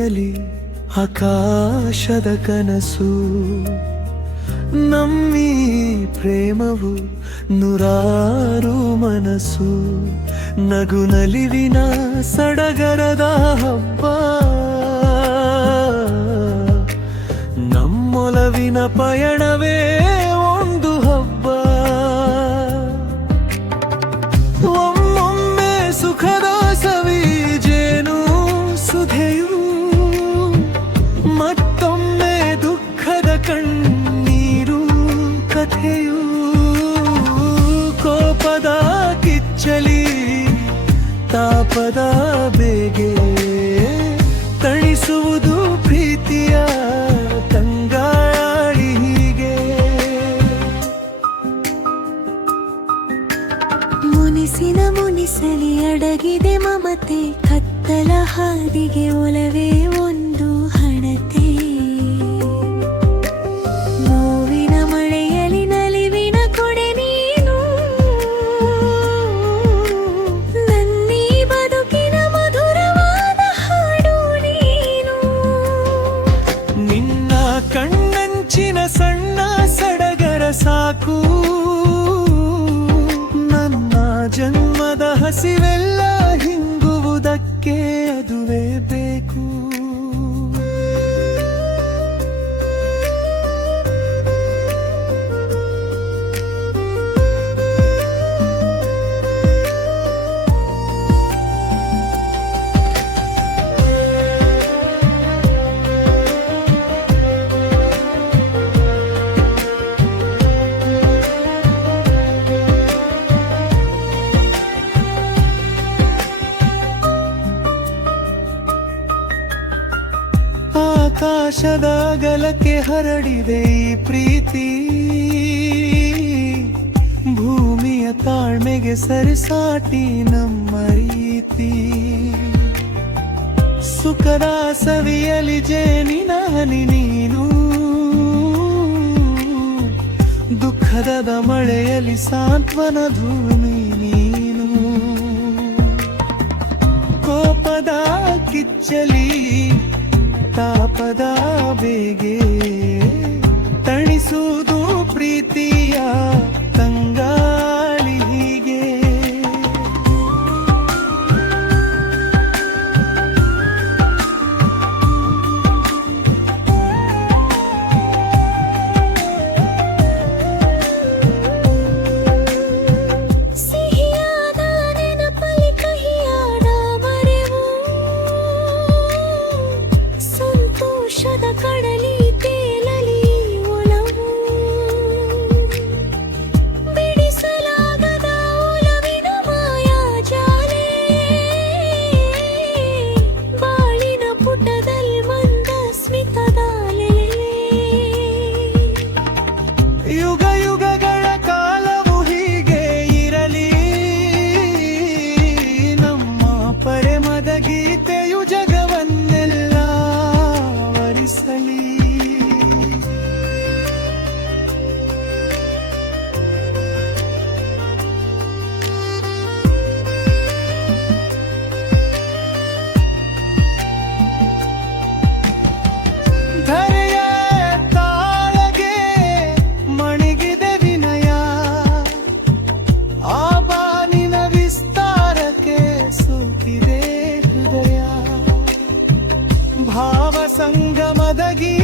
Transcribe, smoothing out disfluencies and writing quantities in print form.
ಮರೆಯಲಿ ಆಕಾಶದ ಕನಸು. ನಮ್ಮೀ ಪ್ರೇಮವು ನೂರಾರು ಮನಸ್ಸು. ನಗು ನಲಿವಿನ ಸಡಗರದ ಹಬ್ಬ, ನಮ್ಮೊಲವಿನ ಪಯಣವೇ ಒಂದು ಹಬ್ಬ. ಒಮ್ಮೊಮ್ಮೆ ಸುಖದ ಸವಿ ಜೇನು ಸುಧೆಯು, ಮತ್ತೊಮ್ಮೆ ದುಃಖದ ಕಣ್ಣೀರು ಕಥೆಯು. ಕೋಪದ ಕಿಚ್ಚಲಿ ತಾಪದ ಬೇಗೆ, ತಣಿಸುವುದು ಪ್ರೀತಿಯ ತಂಗಾಳಿ ಹೀಗೆ. ಮುನಿಸಿನ ಮುನಿಸಲಿ ಅಡಗಿದೆ ಮಮತೆ, ಕತ್ತಲ ಹಾದಿಗೆ ಒಲವೇ ಒಂದು ಹಣತೆ. ನೋವಿನ ಮಳೆಯಲಿ ನಲಿವಿನ ಕೊಡೆ ನೀನು, ನನ್ನೀ ಬದುಕಿನ ಮಧುರವಾದ ಹಾಡು ನೀನು. ನಿನ್ನ ಕಣ್ಣಂಚಿನ ಸಣ್ಣ ಸಡಗರ ಸಾಕು, ನನ್ನ ಜನ್ಮದ ಹಸಿವೆಲ್ಲ ಹಿಂಗುವುದಕ್ಕೆ ಅದುವೇ ಬೇಕು. ಆಕಾಶದ ಅಗಲಕ್ಕೆ ಹರಡಿದೆ ಈ ಪ್ರೀತಿ, ಭೂಮಿಯ ತಾಳ್ಮೆಗೆ ಸರಿಸಾಟಿ ನಮ್ಮ ರೀತಿ. ಸುಖದ ಸವಿಯಲಿ ಜೇನಿನ ಹನಿ ನೀನು, ದುಃಖದ ಮಳೆಯಲಿ ಸಾಂತ್ವನ ಧೂಮಿ ನೀನು. ಕೋಪದ ಕಿಚ್ಚಲಿ ತಾಪದ ಬೇಗೆ, ತಣಿಸುವುದು ಪ್ರೀತಿಯ ತಂಗಾಳಿ ಹೀಗೆ. ಸಿಹಿಯಾದ ನೆನಪಲ್ಲಿ ಕಹಿಯಾದ ಮರೆವು, ಸಂತೋಷದ ಕಡಲಿ ತೇಲಲಿ ಒಲವು. ಬಿಡಿಸಲಾಗದ ಒಲವಿನ ಮಾಯಾಜಾಲೆ, ಬಾಳಿನ ಪುಟದಲ್ಲಿ ಮಂದ ಸ್ಮಿತದ ಲೆಲೆ. ಯುಗ ಯುಗಗಳ ಕಾಲವು ಹೀಗೆ ಇರಲಿ, ನಮ್ಮ ಪರೆಮದ ಗೀತೆಯು ಜಗವನ್ನೆಲ್ಲ ವರಿಸಲಿ. ಧರೆಯ ತಾಳಗೆ ಮಣಿಗಿದೆ ವಿನಯ, ಆ ಬಾನಿನ ವಿಸ್ತಾರಕ್ಕೆ ಸೋತಿದೆ ಹೃದಯ. ಭಾವ ಸಂಗಮದ ಗೀತೆ